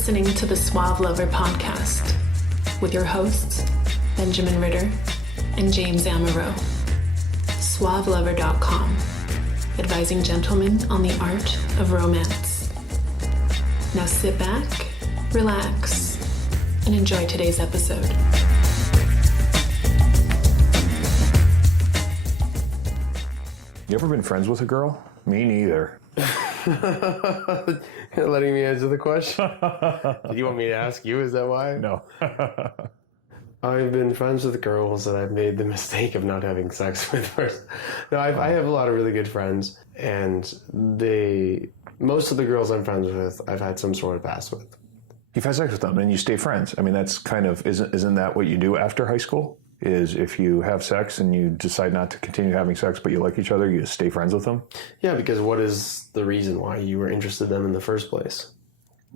listening to the Suave Lover podcast with your hosts, Benjamin Ritter and James Amaro. SuaveLover.com, advising gentlemen on the art of romance. Now sit back, relax, and enjoy today's episode. You ever been friends with a girl? Me neither. You're letting me answer the question? Did you want me to ask you? Is that why? No. I've been friends with girls that I've made the mistake of not having sex with first. No, I have a lot of really good friends, and most of the girls I'm friends with, I've had some sort of past with. You've had sex with them and you stay friends. I mean, that's kind of, isn't that what you do after high school? Is if you have sex and you decide not to continue having sex, but you like each other, you just stay friends with them? Yeah, because what is the reason why you were interested in them in the first place?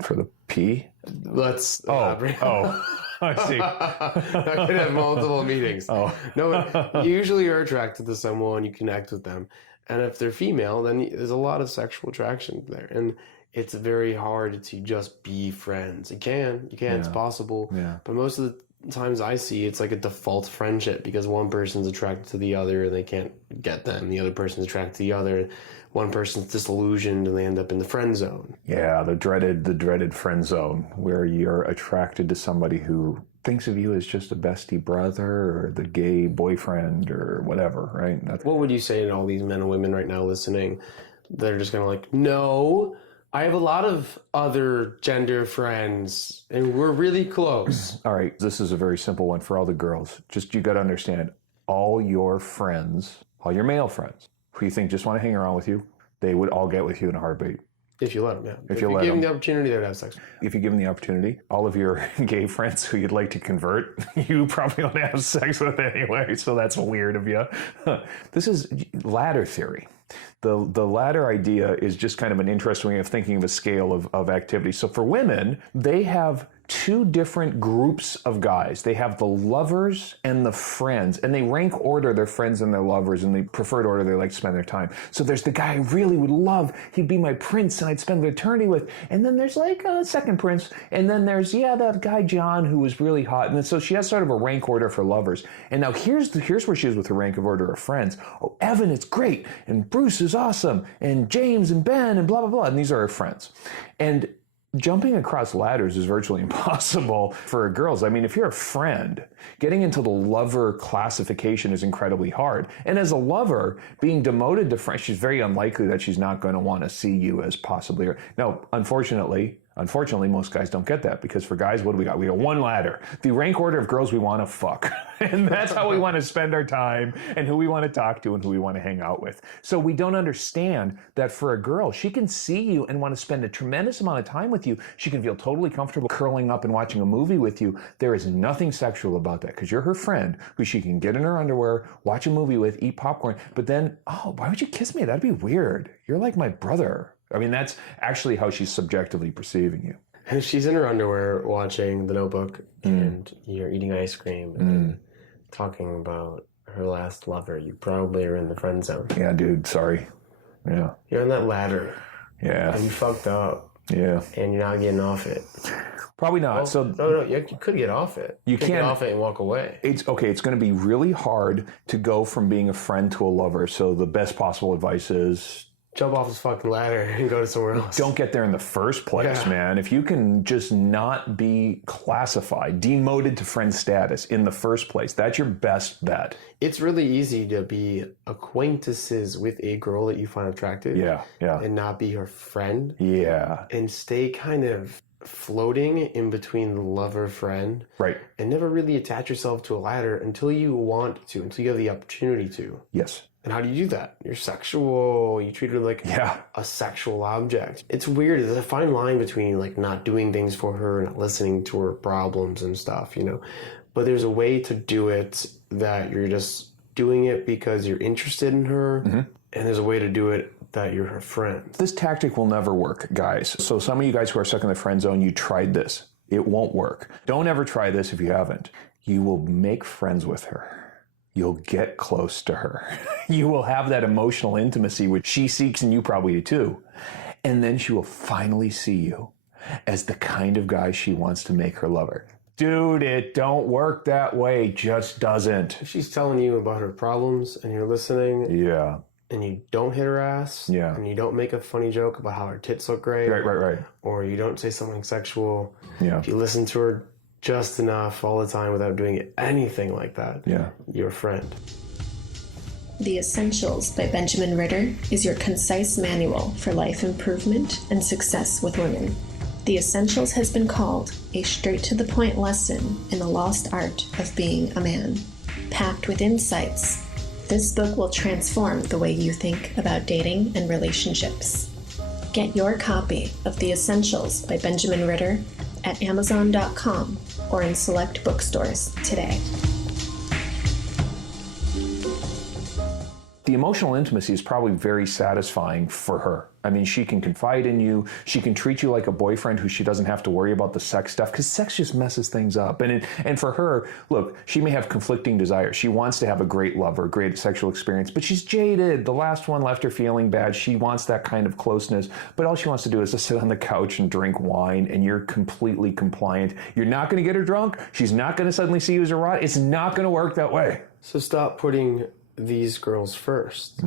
For the pee? Let's elaborate. I see. That could have multiple meanings. Oh. No, but you usually are attracted to someone, you connect with them. And if they're female, then there's a lot of sexual attraction there. And it's very hard to just be friends. You can, it's possible. Yeah. But most of the times I see it's like a default friendship because one person's attracted to the other and they can't get them. The other person's attracted to the other. One person's disillusioned and they end up in the friend zone. Yeah, the dreaded friend zone where you're attracted to somebody who thinks of you as just a bestie brother or the gay boyfriend or whatever, right? What would you say to all these men and women right now listening? They're just kind of like, no, I have a lot of other gender friends and we're really close. All right, this is a very simple one for all the girls. Just, you got to understand, all your friends, all your male friends, who you think just want to hang around with you, they would all get with you in a heartbeat. If you let them, yeah. If you give them the opportunity, they'd have sex. If you give them the opportunity, all of your gay friends who you'd like to convert, you probably want to have sex with anyway, so that's weird of you. This is ladder theory. The ladder idea is just kind of an interesting way of thinking of a scale of activity. So for women, they have two different groups of guys. They have the lovers and the friends, and they rank order their friends and their lovers in the preferred order they like to spend their time. So there's the guy I really would love. He'd be my prince and I'd spend eternity with. And then there's like a second prince. And then there's, that guy John who was really hot. And then so she has sort of a rank order for lovers. And now here's where she is with her rank of order of friends. Oh, Evan is great. And Bruce is awesome. And James and Ben and blah, blah, blah. And these are her friends. And jumping across ladders is virtually impossible for girls. I mean, if you're a friend, getting into the lover classification is incredibly hard. And as a lover, being demoted to friend, she's very unlikely that she's not going to want to see you as possibly. No, unfortunately, most guys don't get that, because for guys, what do we got? We got one ladder. The rank order of girls we want to fuck. And that's how we want to spend our time and who we want to talk to and who we want to hang out with. So we don't understand that for a girl, she can see you and want to spend a tremendous amount of time with you. She can feel totally comfortable curling up and watching a movie with you. There is nothing sexual about that, because you're her friend who she can get in her underwear, watch a movie with, eat popcorn. But then, why would you kiss me? That'd be weird. You're like my brother. I mean, that's actually how she's subjectively perceiving you. And if she's in her underwear watching The Notebook and you're eating ice cream and talking about her last lover, you probably are in the friend zone. Yeah, dude, sorry. Yeah. You're on that ladder. Yeah. And you fucked up. Yeah. And you're not getting off it. Probably not. Well, no, you could get off it. You can get off it and walk away. It's going to be really hard to go from being a friend to a lover. So the best possible advice is jump off this fucking ladder and go to somewhere else. Don't get there in the first place, man. If you can just not be classified, demoted to friend status in the first place, that's your best bet. It's really easy to be acquaintances with a girl that you find attractive. Yeah. And not be her friend. Yeah. And stay kind of floating in between the lover friend. Right. And never really attach yourself to a ladder until you want to, until you have the opportunity to. Yes. And how do you do that? You're sexual. You treat her like a sexual object. It's weird. There's a fine line between like not doing things for her, not listening to her problems and stuff, But there's a way to do it that you're just doing it because you're interested in her. Mm-hmm. And there's a way to do it that you're her friend. This tactic will never work, guys. So some of you guys who are stuck in the friend zone, you tried this. It won't work. Don't ever try this if you haven't. You will make friends with her. You'll get close to her. You will have that emotional intimacy which she seeks and you probably do too. And then she will finally see you. as the kind of guy she wants to make her lover. Dude, it don't work that way. Just doesn't. If she's telling you about her problems and you're listening, yeah, and you don't hit her ass, yeah, and you don't make a funny joke about how her tits look great, right, or you don't say something sexual, yeah, if you listen to her just enough all the time without doing anything like that, yeah, you're a friend. The Essentials by Benjamin Ritter is your concise manual for life improvement and success with women. The Essentials has been called a straight-to-the-point lesson in the lost art of being a man. Packed with insights, this book will transform the way you think about dating and relationships. Get your copy of The Essentials by Benjamin Ritter at Amazon.com or in select bookstores today. The emotional intimacy is probably very satisfying for her. I mean, she can confide in you. She can treat you like a boyfriend who she doesn't have to worry about the sex stuff, because sex just messes things up. And for her, look, she may have conflicting desires. She wants to have a great lover, great sexual experience, but she's jaded. The last one left her feeling bad. She wants that kind of closeness, but all she wants to do is to sit on the couch and drink wine, and you're completely compliant. You're not going to get her drunk. She's not going to suddenly see you as a rod. It's not going to work that way. So stop putting these girls first.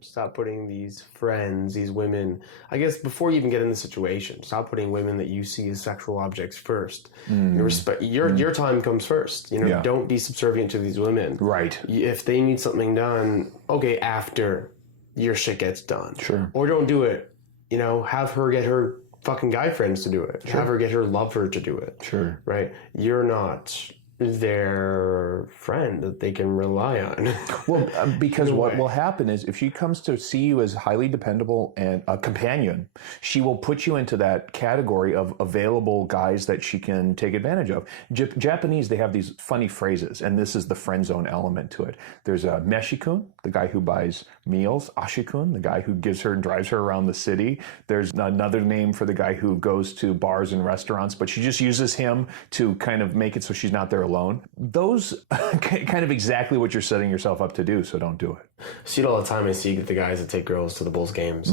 Stop putting these friends, these women, I guess before you even get in the situation, stop putting women that you see as sexual objects first. Your time comes first. Don't be subservient to these women. Right. If they need something done, okay, after your shit gets done. Sure. Or don't do it. Have her get her fucking guy friends to do it. Sure. Have her get her lover to do it. Sure. Right? You're not their friend that they can rely on. Well, because what will happen is if she comes to see you as highly dependable and a companion, she will put you into that category of available guys that she can take advantage of. Japanese, they have these funny phrases, and this is the friend zone element to it. There's a meshikun, the guy who buys meals, ashikun, the guy who gives her and drives her around the city. There's another name for the guy who goes to bars and restaurants, but she just uses him to kind of make it so she's not there alone. Those kind of exactly what you're setting yourself up to do, so don't do it. I see it all the time. I see the guys that take girls to the Bulls games,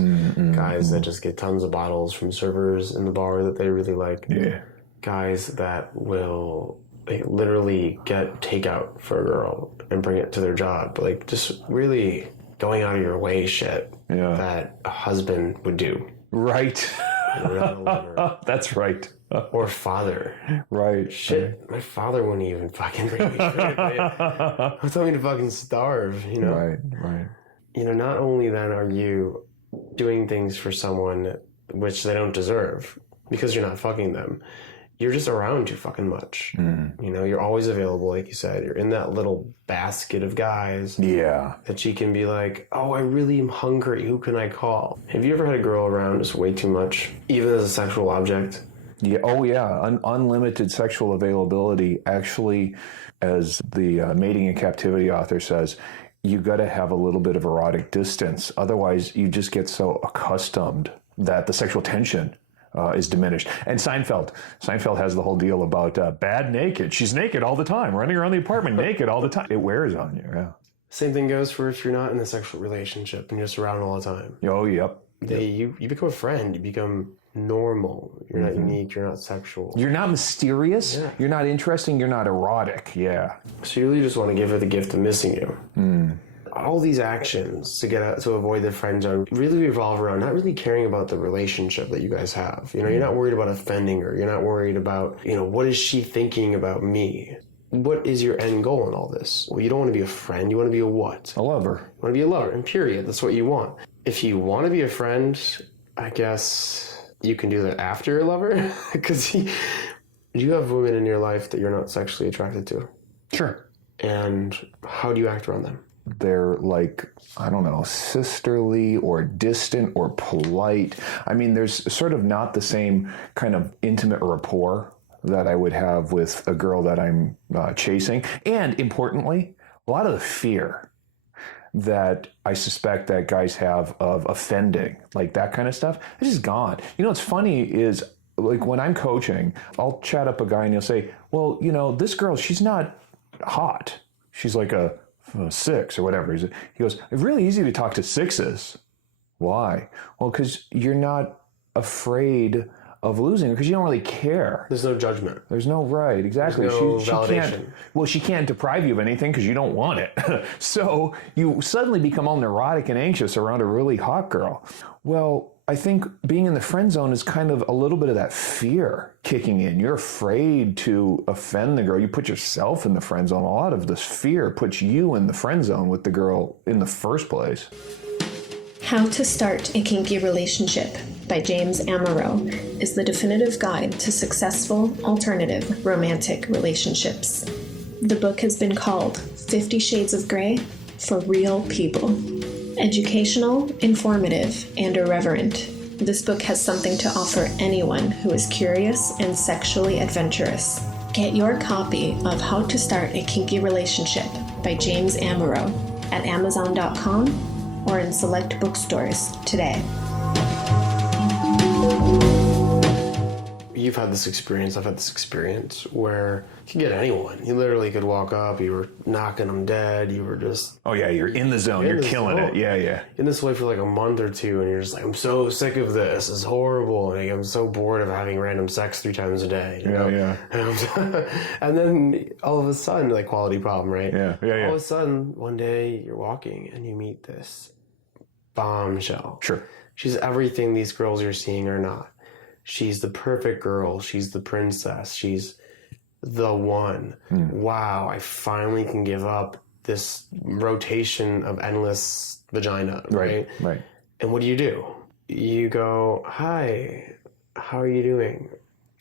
guys that just get tons of bottles from servers in the bar that they really like, guys that will literally get takeout for a girl and bring it to their job, like just really going out of your way shit that a husband would do. Right. That's right. Or father. Right. Shit, my father wouldn't even fucking bring me food. He'll tell me to fucking starve, Right. Not only then are you doing things for someone which they don't deserve because you're not fucking them, you're just around too fucking much. You're always available, like you said. You're in that little basket of guys. Yeah. That she can be like, oh, I really am hungry. Who can I call? Have you ever had a girl around just way too much, even as a sexual object? Yeah. Oh, yeah. Unlimited sexual availability. Actually, as the Mating in Captivity author says, you got to have a little bit of erotic distance. Otherwise, you just get so accustomed that the sexual tension is diminished. And Seinfeld has the whole deal about bad naked. She's naked all the time, running around the apartment naked all the time. It wears on you. Yeah. Same thing goes for if you're not in a sexual relationship and you're just around all the time. Oh, yep. You become a friend. You become normal. You're not unique. You're not sexual. You're not mysterious. Yeah. You're not interesting. You're not erotic. Yeah. So you really just want to give her the gift of missing you. All these actions to avoid the friend zone really revolve around not really caring about the relationship that you guys have. You're not worried about offending her. You're not worried about, what is she thinking about me? What is your end goal in all this? Well, you don't want to be a friend. You want to be a what? A lover. You want to be a lover, and period. That's what you want. If you want to be a friend, I guess you can do that after you're a lover. Because you have women in your life that you're not sexually attracted to. Sure. And how do you act around them? They're like, I don't know, sisterly or distant or polite. I mean, there's sort of not the same kind of intimate rapport that I would have with a girl that I'm chasing. And importantly, a lot of the fear that I suspect that guys have of offending, like that kind of stuff, it's just gone. What's funny is, like, when I'm coaching, I'll chat up a guy and he'll say, well, this girl, she's not hot. She's like a 6 or whatever. He goes, it's really easy to talk to 6s. Why? Well, because you're not afraid of losing her because you don't really care. There's no judgment. There's no right, exactly. There's no she validation. She can't deprive you of anything because you don't want it. So you suddenly become all neurotic and anxious around a really hot girl. Well, I think being in the friend zone is kind of a little bit of that fear kicking in. You're afraid to offend the girl. You put yourself in the friend zone. A lot of this fear puts you in the friend zone with the girl in the first place. How to Start a Kinky Relationship by James Amaro is the definitive guide to successful alternative romantic relationships. The book has been called 50 Shades of Grey for Real People. Educational, informative, and irreverent, this book has something to offer anyone who is curious and sexually adventurous. Get your copy of How to Start a Kinky Relationship by James Amaro at Amazon.com or in select bookstores today. You've had this experience, I've had this experience where you can get anyone. You literally could walk up, you were knocking them dead, you were just... Oh yeah, you're in the zone, you're killing it. Yeah. In this way for like a month or two, and you're just like, I'm so sick of this, it's horrible, like, I'm so bored of having random sex 3 times a day. You know? Yeah. And then all of a sudden, like quality problem, right? Yeah. All of a sudden, one day you're walking and you meet this bombshell. Sure. She's everything these girls you're seeing are not. She's the perfect girl. She's the princess. She's the one. Wow, I finally can give up this rotation of endless vagina, right? Right. And what do? You go, hi, how are you doing?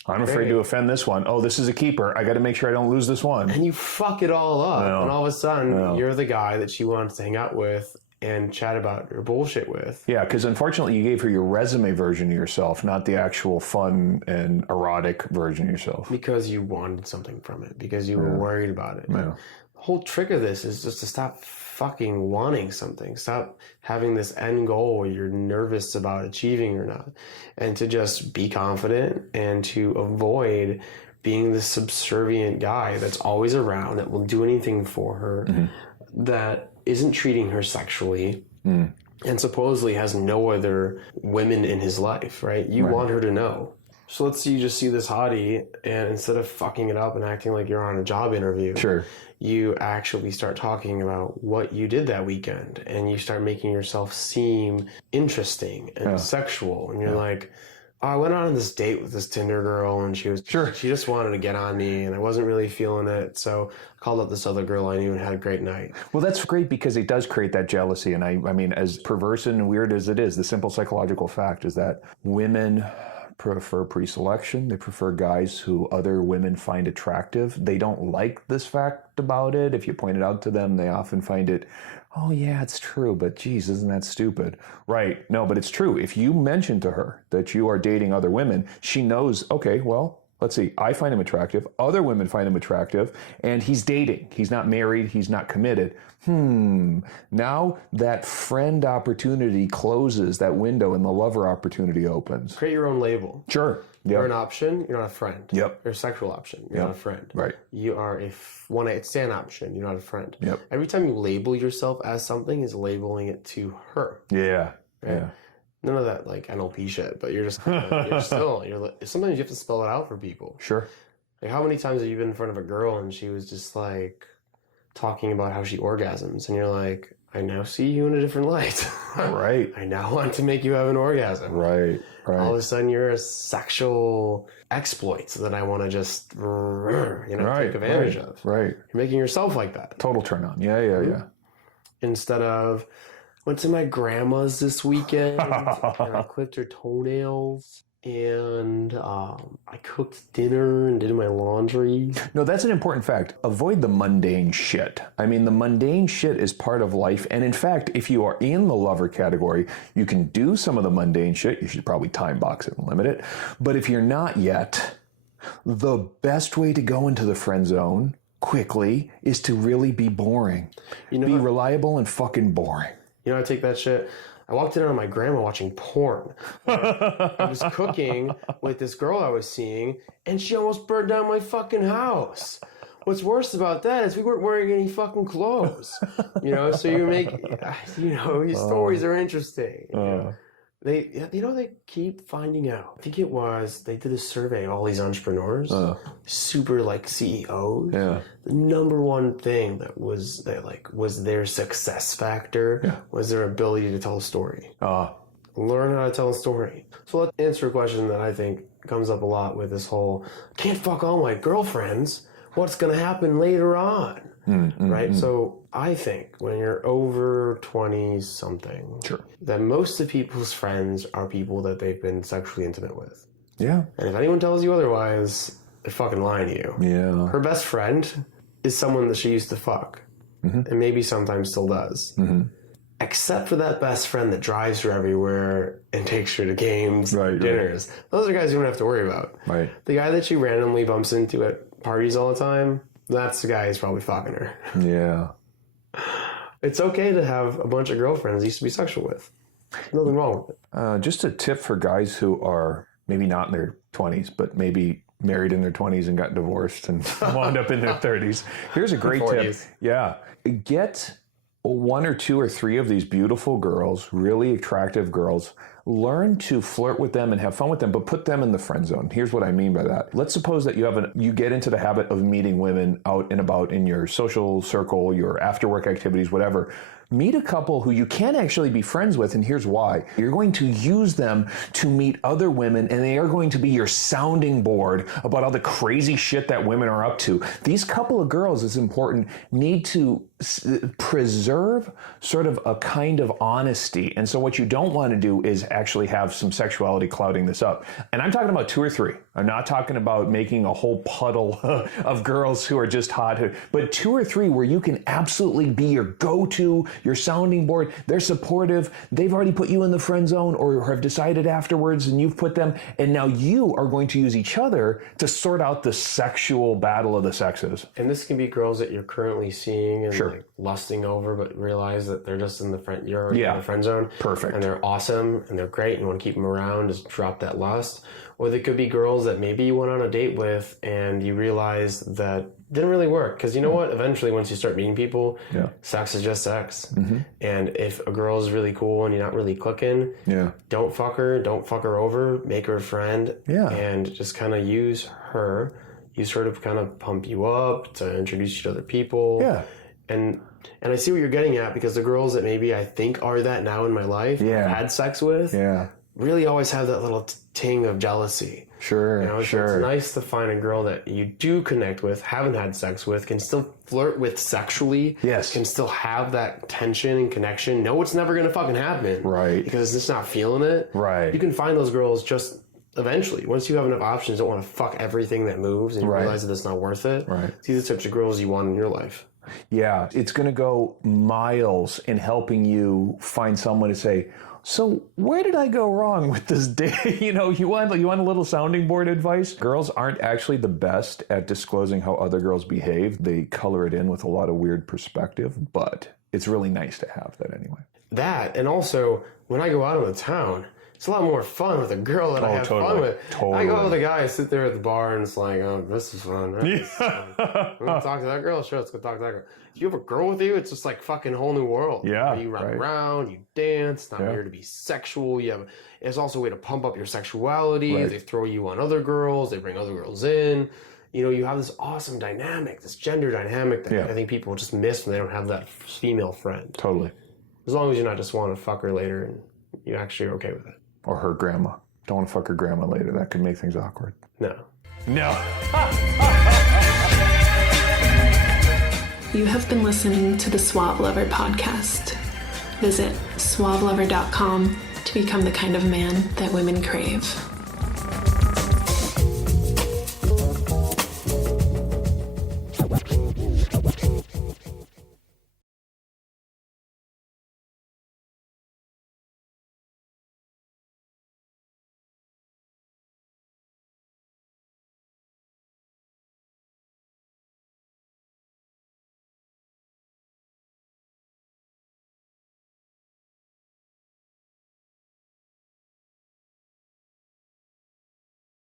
I'm afraid to offend this one. Oh, this is a keeper. I got to make sure I don't lose this one. And you fuck it all up. No. And all of a sudden, No. you're the guy that she wants to hang out with and chat about your bullshit with. Yeah, because unfortunately you gave her your resume version of yourself, not the actual fun and erotic version of yourself. Because you wanted something from it. Because you were worried about it. Yeah. The whole trick of this is just to stop fucking wanting something. Stop having this end goal where you're nervous about achieving or not. And to just be confident and to avoid being the subservient guy that's always around, that will do anything for her, that isn't treating her sexually, and supposedly has no other women in his life, right? You want her to know. So let's say you just see this hottie, and instead of fucking it up and acting like you're on a job interview, you actually start talking about what you did that weekend, and you start making yourself seem interesting and sexual, and you're like, oh, I went on this date with this Tinder girl, and she just wanted to get on me, and I wasn't really feeling it, so I called up this other girl I knew and had a great night. Well, that's great because it does create that jealousy. And I mean, as perverse and weird as it is, the simple psychological fact is that women prefer pre-selection. They prefer guys who other women find attractive. They don't like this fact about it. If you point it out to them, they often find it, oh yeah, it's true, but geez, isn't that stupid? Right. No, but it's true. If you mention to her that you are dating other women, she knows, okay, well, let's see, I find him attractive, other women find him attractive, and he's dating. He's not married, he's not committed. Now that friend opportunity closes, that window, and the lover opportunity opens. Create your own label. Sure. Yep. You're an option, you're not a friend. Yep. You're a sexual option, you're not a friend. Right. You are a one-night stand option, you're not a friend. Yep. Every time you label yourself as something is labeling it to her. Yeah. Right? Yeah. None of that like NLP shit, but you're sometimes you have to spell it out for people. Sure. Like how many times have you been in front of a girl and she was just like talking about how she orgasms, and you're like, I now see you in a different light. Right. I now want to make you have an orgasm. Right. All of a sudden you're a sexual exploit that I want to just take advantage of. Right. You're making yourself like that. Total turn on. Yeah. Instead of, went to my grandma's this weekend and I clipped her toenails, and I cooked dinner and did my laundry. No, that's an important fact. Avoid the mundane shit. I mean, the mundane shit is part of life. And in fact, if you are in the lover category, you can do some of the mundane shit. You should probably time box it and limit it. But if you're not yet, the best way to go into the friend zone quickly is to really be boring. Be reliable and fucking boring. You know, I take that shit. I walked in on my grandma watching porn. I was cooking with this girl I was seeing, and she almost burned down my fucking house. What's worse about that is we weren't wearing any fucking clothes. So you make, these stories are interesting. They keep finding out. I think it was, they did a survey of all these entrepreneurs, super like CEOs. Yeah. The number one thing that was their success factor was their ability to tell a story. Learn how to tell a story. So let's answer a question that I think comes up a lot with this whole, can't fuck all my girlfriends. What's going to happen later on? Right? So I think when you're over 20 something, that most of people's friends are people that they've been sexually intimate with. Yeah. And if anyone tells you otherwise, they're fucking lying to you. Yeah. Her best friend is someone that she used to fuck. And maybe sometimes still does. Except for that best friend that drives her everywhere and takes her to games, dinners. Those are guys you don't have to worry about. Right. The guy that she randomly bumps into at parties all the time, that's the guy who's probably fucking her. Yeah. It's okay to have a bunch of girlfriends you used to be sexual with. Nothing wrong with it. Just a tip for guys who are maybe not in their 20s, but maybe married in their 20s and got divorced and wound up in their 30s. Here's a great tip. Yeah. Get 1 or 2 or 3 of these beautiful girls, really attractive girls. Learn to flirt with them and have fun with them, but put them in the friend zone. Here's what I mean by that. Let's suppose that you get into the habit of meeting women out and about in your social circle, your after work activities, whatever. Meet a couple who you can actually be friends with, and here's why. You're going to use them to meet other women, and they are going to be your sounding board about all the crazy shit that women are up to. These couple of girls, it's important, need to preserve sort of a kind of honesty. And so what you don't want to do is actually have some sexuality clouding this up. And I'm talking about 2 or 3. I'm not talking about making a whole puddle of girls who are just hot, but 2 or 3 where you can absolutely be your go-to, your sounding board. They're supportive. They've already put you in the friend zone or have decided afterwards, and you've put them. And now you are going to use each other to sort out the sexual battle of the sexes. And this can be girls that you're currently seeing and like lusting over, but realize that they're just in the friend. You're in the friend zone. Perfect. And they're awesome and they're great. And you want to keep them around. Just drop that lust. Or they could be girls that maybe you went on a date with and you realize that didn't really work. Because you know what? Eventually, once you start meeting people, sex is just sex. And if a girl is really cool and you're not really clicking, don't fuck her. Don't fuck her over. Make her a friend. And just kind of use her. Use her to kind of pump you up, to introduce you to other people. And I see what you're getting at, because the girls that maybe I think are that now in my life, had sex with, really always have that little ting of jealousy. Sure, you know, so it's nice to find a girl that you do connect with, haven't had sex with, can still flirt with sexually, can still have that tension and connection. No, it's never going to fucking happen. Because it's just not feeling it. You can find those girls just eventually. Once you have enough options, don't want to fuck everything that moves and you realize that it's not worth it. These are the types of girls you want in your life. Yeah, it's going to go miles in helping you find someone to say, so where did I go wrong with this day? You know, you want a little sounding board advice? Girls aren't actually the best at disclosing how other girls behave. They color it in with a lot of weird perspective, but it's really nice to have that anyway. That, and also, when I go out on the town, it's a lot more fun with a girl that I have fun with. I go with a guy, I sit there at the bar, and it's like, oh, this is fun. This is fun. I'm going to talk to that girl? Sure, let's go talk to that girl. If you have a girl with you, it's just like fucking whole new world. You run around, you dance, it's not weird to be sexual. It's also a way to pump up your sexuality. They throw you on other girls, they bring other girls in. You know, you have this awesome dynamic, this gender dynamic that I think people just miss when they don't have that female friend. Totally. As long as you not just want to fuck her later and you actually are okay with it. Or her grandma. Don't want to fuck her grandma later. That could make things awkward. No. You have been listening to the Suave Lover podcast. Visit suavelover.com to become the kind of man that women crave.